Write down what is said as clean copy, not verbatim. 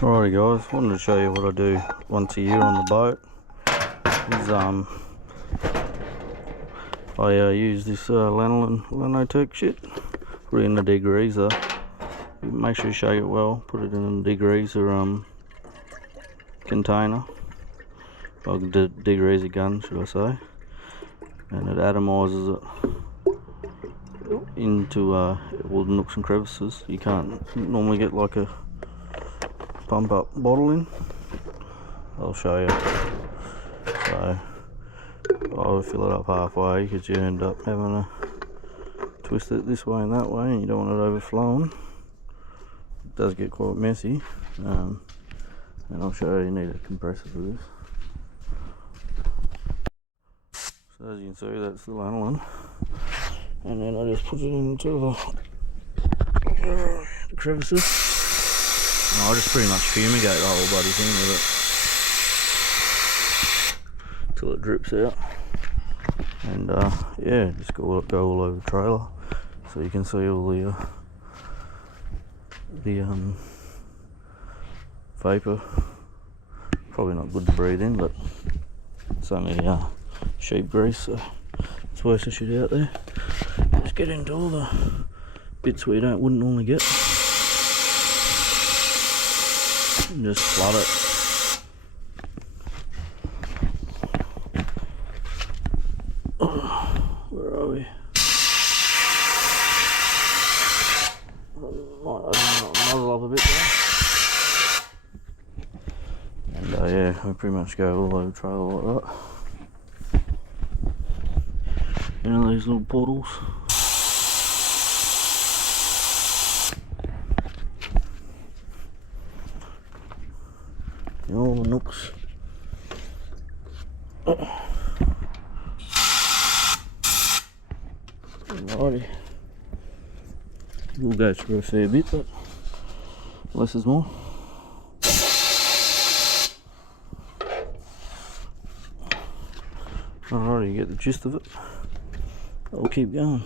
Alrighty guys, wanted to show you what I do once a year on the boat. I use this Lanotec shit, put it in the degreaser. Make sure you shake it well, put it in the degreaser container, or the degreaser gun should I say, and it atomises it into all the nooks and crevices. You can't normally get like a pump up bottle in. I'll show you. So I'll fill it up halfway because you end up having to twist it this way and that way, and you don't want it overflowing. It does get quite messy, and I'll show you need a compressor for this. So as you can see, that's the lanolin, and then I just put it into the crevices. I just pretty much fumigate the whole bloody thing with it till it drips out, and yeah, just go all over the trailer so you can see all the vapor. Probably not good to breathe in, but it's only sheep grease, so it's worth the shit out there. Just get into all the bits where you wouldn't normally get, and just flood it. Where are we? Might muzzle up a bit there. And yeah, we pretty much go all over the trailer like that. You know these little portals? All the nooks. Alrighty. We'll go through a fair bit, but less is more. Alrighty, you get the gist of it. I'll keep going.